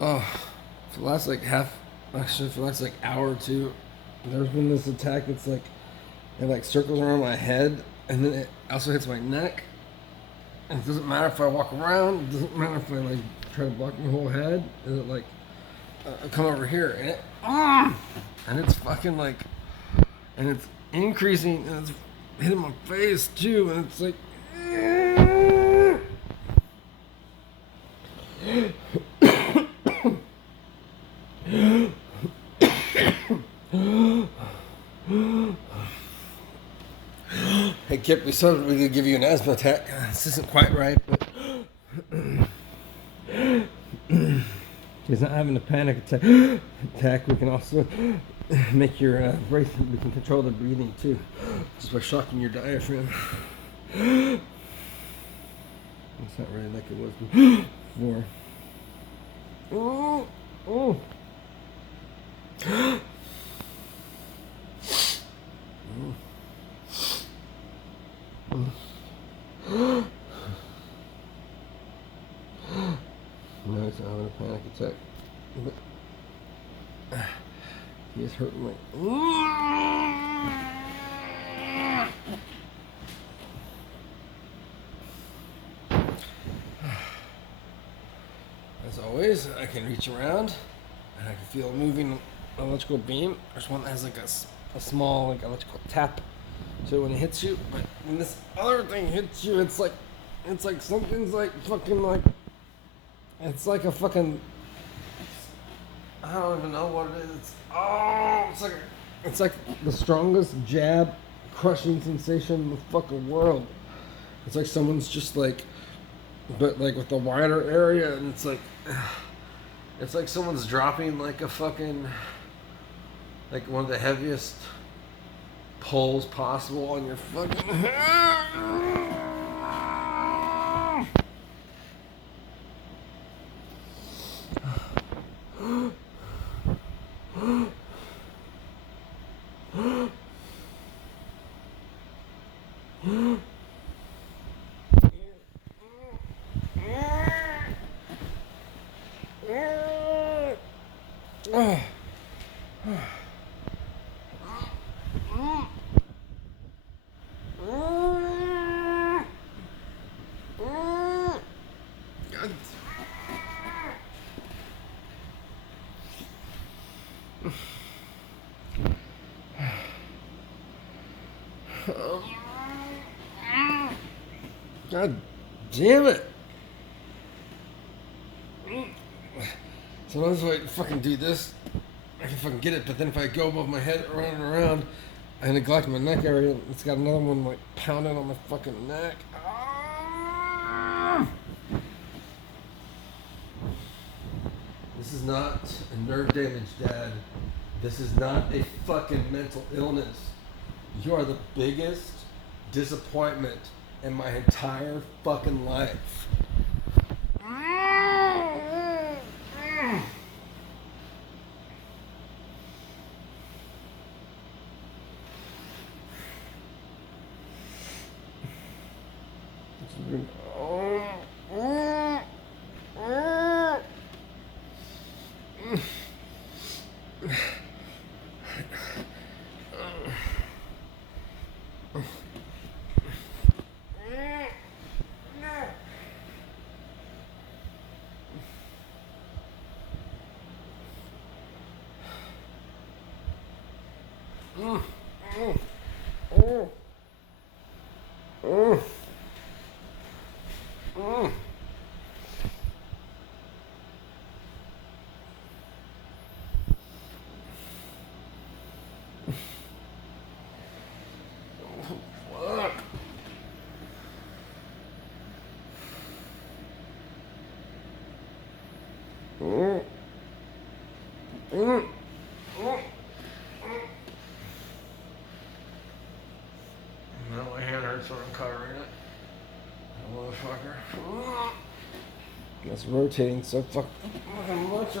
Oh, for the last actually for the last like hour or two, there's been this attack that's like, it like circles around my head, and then it also hits my neck. And it doesn't matter if I walk around, it doesn't matter if I like try to block my whole head. It like, I come over here, and it's fucking like, and it's increasing, and it's hitting my face too, and it's like, hey Kip, we said we could give you an asthma attack. This isn't quite right, but he's not having a panic attack. We can also make your breathing. We can control the breathing too, just by shocking your diaphragm. It's not really like it was before. Oh, oh. No, he's not having a panic attack. But he is hurting my. As always, I can reach around and I can feel a moving electrical beam. There's one that has like a small like electrical tap. So when it hits you, but when this other thing hits you, it's like something's like fucking like, it's like a fucking, I don't even know what it is. It's like the strongest jab crushing sensation in the fucking world. It's like someone's just like, but like with a wider area, and it's like someone's dropping like a fucking, like one of the heaviest pulls possible on your fucking head. God damn it. Sometimes if I fucking do this, I can fucking get it, but then if I go above my head around and around, I neglect my neck area. It's got another one like pounding on my fucking neck. This is not a nerve damage, Dad. This is not a fucking mental illness. You are the biggest disappointment in my entire fucking life. No, my hand hurts when I'm covering it. Motherfucker. It's rotating so fucking much.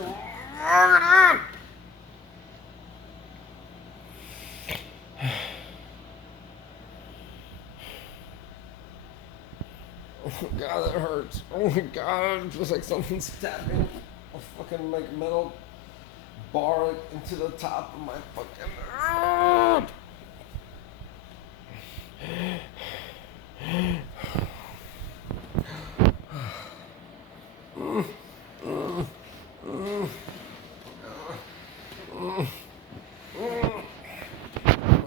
Oh my god, that hurts. Oh my god, it feels like something's tapping. a fucking like metal bar into the top of my fucking.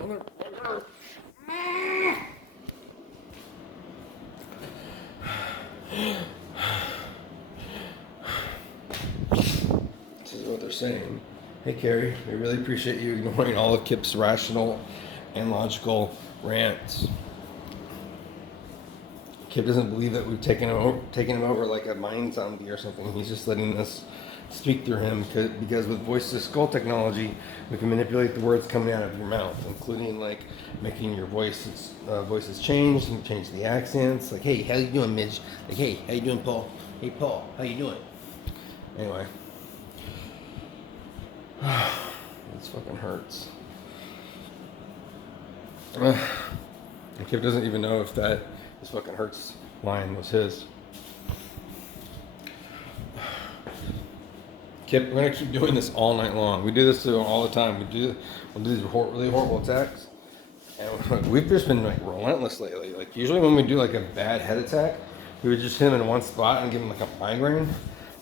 Motherfucker. This is what they're saying. Hey Carrie, we really appreciate you ignoring all of Kip's rational and logical rants. Kip doesn't believe that we've taken him over like a mind zombie or something. He's just letting us speak through him because with voice-to-skull technology, we can manipulate the words coming out of your mouth, including like making your voices change. You can change the accents. Like, hey, how you doing, Midge? Like, hey, how you doing, Paul? Hey, Paul, how you doing? Anyway, this fucking hurts. And Kip doesn't even know if that this fucking hurts line was his. Kip, we're gonna keep doing this all night long. We do this all the time. We'll do these really horrible attacks, and we've just been like relentless lately. Like usually when we do like a bad head attack, we would just hit him in one spot and give him like a migraine,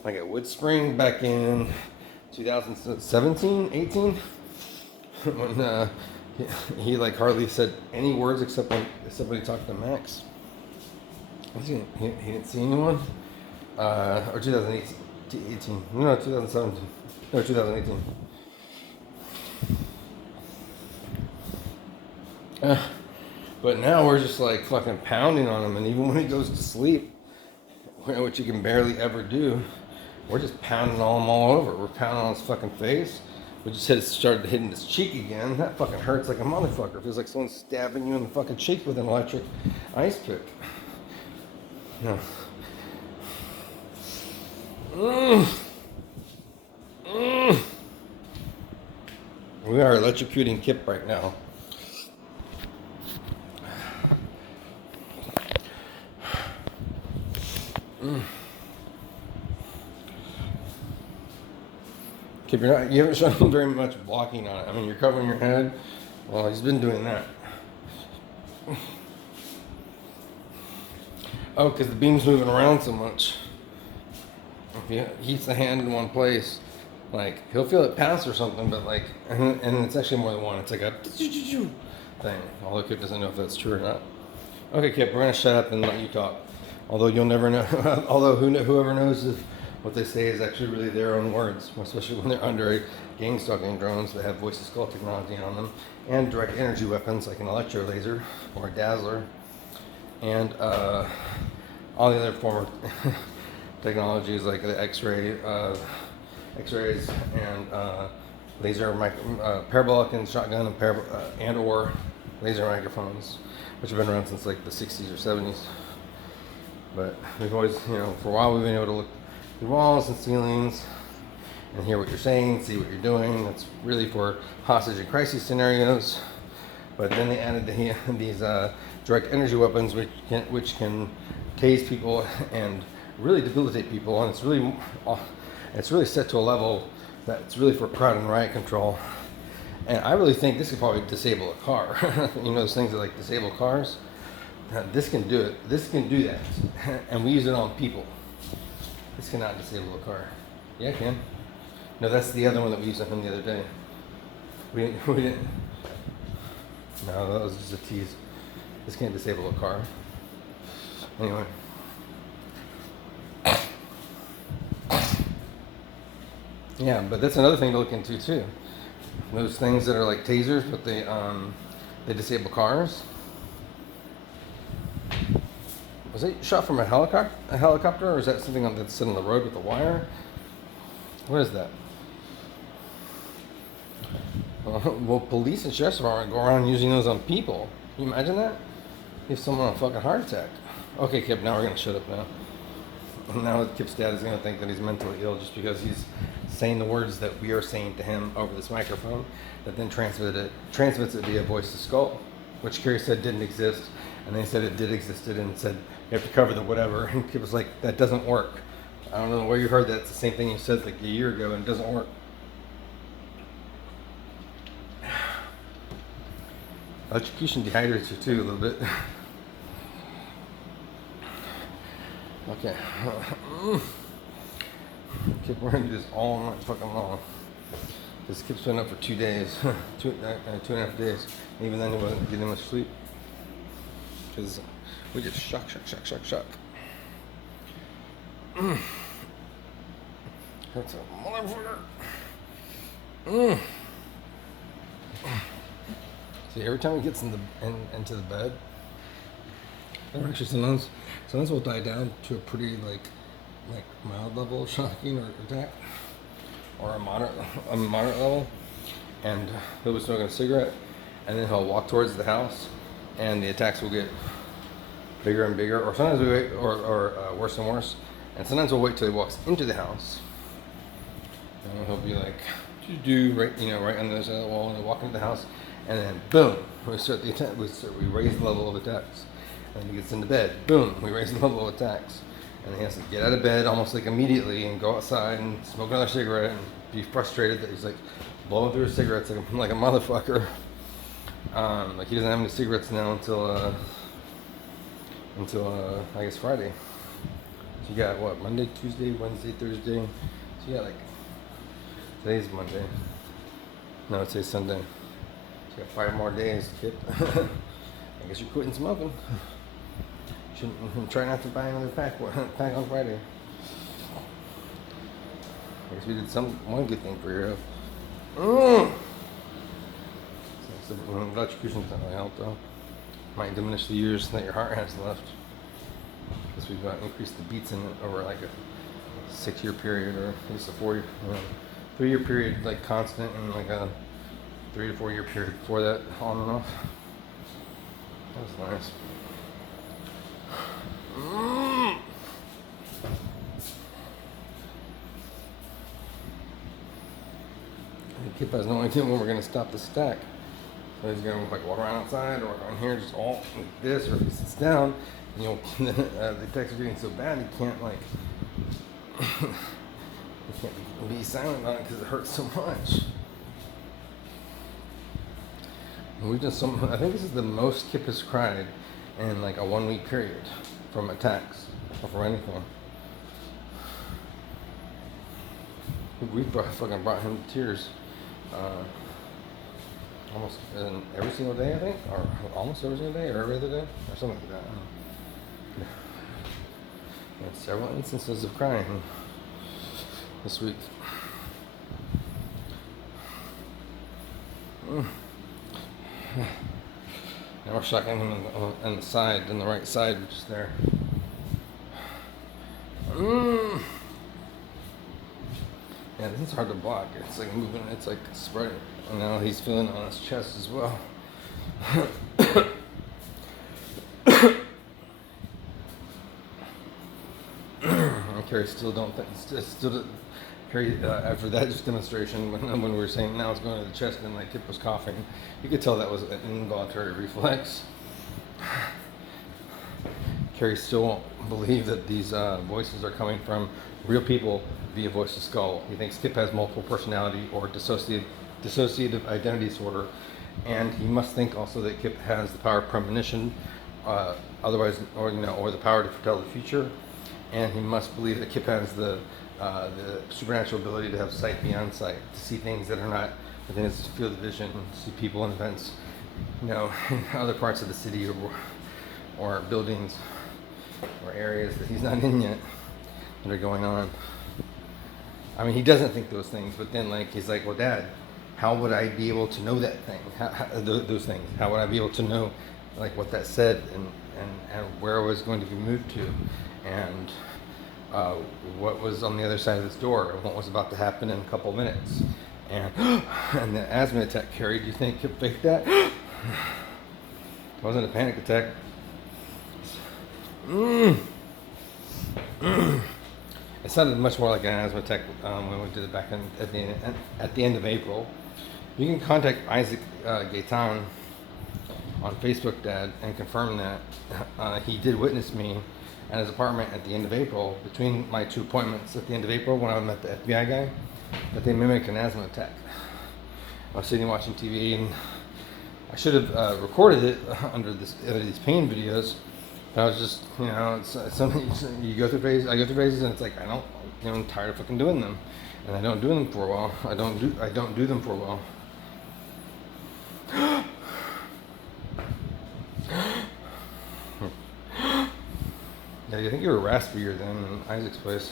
like at Woodspring back in 2017, 18, when he like hardly said any words except when he talked to Max. He didn't see anyone. Or 2018. No, 2017. No, 2018. But now we're just like fucking pounding on him, and even when he goes to sleep, which you can barely ever do, we're just pounding on him all over. We're pounding on his fucking face. We just started hitting his cheek again. That fucking hurts like a motherfucker. It feels like someone's stabbing you in the fucking cheek with an electric ice pick. No. We are electrocuting Kip right now. Kip, you haven't shown very much blocking on it. I mean, you're covering your head. Well, he's been doing that. Oh, because the beam's moving around so much. If he keeps the hand in one place, like, he'll feel it pass or something, but like, and it's actually more than one. It's like a thing. Although Kip doesn't know if that's true or not. Okay, Kip, we're going to shut up and let you talk. Although you'll never know, although whoever knows if what they say is actually really their own words, especially when they're under a gangstalking drones that have voice-to-skull technology on them, and direct energy weapons like an electro laser or a dazzler, and all the other form of technologies like the X-rays and laser parabolic and shotgun and or laser microphones, which have been around since like the 60s or 70s. But we've always, for a while we've been able to look through walls and ceilings and hear what you're saying, see what you're doing. That's really for hostage and crisis scenarios. But then they added these direct energy weapons, which can tase people and really debilitate people, and it's really set to a level that it's really for crowd and riot control. And I really think this could probably disable a car. Those things that like disable cars. This can do it. This can do that, and we use it on people. This cannot disable a car. Yeah, it can. No, that's the other one that we used on him the other day. We didn't. No, that was just a tease. This can't disable a car. Anyway. Yeah, but that's another thing to look into too. Those things that are like tasers, but they disable cars. Was it shot from a helicopter, or is that something that's sitting on the road with a wire? What is that? Well, police and sheriff's department go around using those on people. Can you imagine that? Give someone a fucking heart attack. Okay, Kip, now we're gonna shut up now. Now Kip's dad is gonna think that he's mentally ill just because he's saying the words that we are saying to him over this microphone, that then transmits it via voice to skull, which Carrie said didn't exist, and they said it did exist, and said you have to cover the whatever, and Kip was like, that doesn't work. I don't know where you heard that. It's the same thing you said like a year ago, and it doesn't work. Electrocution dehydrates you too a little bit. Okay. Keep running this all night fucking long. This keeps been up for 2 days, 2.5 days. Even then, he wasn't getting much sleep because we just shock. That's a motherfucker. See, every time he gets into the bed, or actually sometimes will die down to a pretty like mild level of shocking or attack, or a moderate level, and he'll be smoking a cigarette, and then he'll walk towards the house, and the attacks will get bigger and bigger, or sometimes we wait, or worse and worse, and sometimes we'll wait till he walks into the house, and he'll be like, right on the other side of the wall, and he'll walk into the house, and then boom, we start the attack. We raise the level of attacks, and he gets into bed. Boom, we raise the level of attacks, and he has to get out of bed almost like immediately and go outside and smoke another cigarette and be frustrated that he's like blowing through his cigarettes like a motherfucker. Like he doesn't have any cigarettes now until I guess Friday. So you got what, Monday, Tuesday, Wednesday, Thursday. So you got like, today's Monday. No, today's Sunday. So you got 5 more days, kid. I guess you're quitting smoking. Shouldn't try not to buy another pack on Friday. I guess we did one good thing for your health. So electrocution's not really help though. Might diminish the years that your heart has left. Because we've increased the beats in it over like a 6-year period, or at least a 3-year period, like constant, and like a 3 to 4 year period before that, on and off. That was nice. The kid has no idea when we're going to stop the stack. So he's going to like walk around outside, or on here just all like this, or if he sits down, the attacks are getting so bad he can't like he can't be silent on it because it hurts so much. And we've done I think this is the most Kip has cried in like a 1-week period from attacks or from anything. We've fucking brought him to tears almost every single day, I think, or almost every single day, or every other day, or something like that. We had several instances of crying this week. Now we're shocking him on the side, on the right side, which is there. Yeah, this is hard to block. It's like moving, it's like spreading. And now he's feeling it on his chest as well. And Carrie still don't think, Carrie, after that just demonstration, when we were saying now it's going to the chest and like Kip was coughing, you could tell that was an involuntary reflex. Carrie still won't believe that these voices are coming from real people via voice to skull. He thinks Kip has multiple personality or dissociative identity disorder, and he must think also that Kip has the power of premonition, or the power to foretell the future, and he must believe that Kip has the supernatural ability to have sight beyond sight, to see things that are not within his field of vision, to see people and events, in other parts of the city or buildings or areas that he's not in yet that are going on. I mean, he doesn't think those things, but then he's like, well, Dad, how would I be able to know that thing? Those things? How would I be able to know what that said and where I was going to be moved to, and what was on the other side of this door, and what was about to happen in a couple minutes, and the asthma attack, Carrie, do you think Kip faked that? It wasn't a panic attack. It sounded much more like an asthma attack when we did it back at the end of April. You can contact Isaac Gaetan on Facebook, Dad, and confirm that he did witness me at his apartment at the end of April, between my 2 appointments at the end of April when I met the FBI guy, that they mimicked an asthma attack. I was sitting watching TV, and I should have recorded it under these pain videos. But I was just, it's something you go through phases. I go through phases, and it's like I'm tired of fucking doing them, and I don't do them for a while. I don't do them for a while. Yeah, I think you were raspier than in Isaac's place.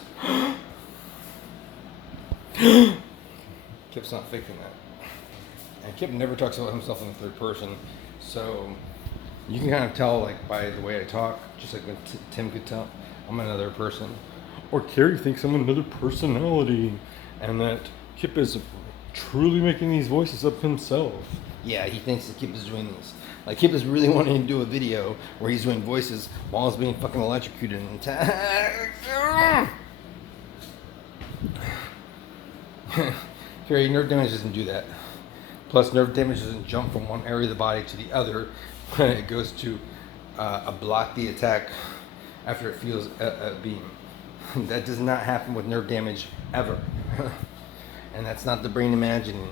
Kip's not faking that. And Kip never talks about himself in the third person, so you can kind of tell, like, by the way I talk, just like when Tim could tell, I'm another person. Or Carrie thinks I'm another personality, and that Kip is truly making these voices up himself. Yeah, he thinks that Kip is doing this. Like, Kip is really wanting to do a video where he's doing voices while he's being fucking electrocuted and Carrie, nerve damage doesn't do that. Plus, nerve damage doesn't jump from one area of the body to the other when it goes to block the attack after it feels a beam. That does not happen with nerve damage ever. And that's not the brain imagining.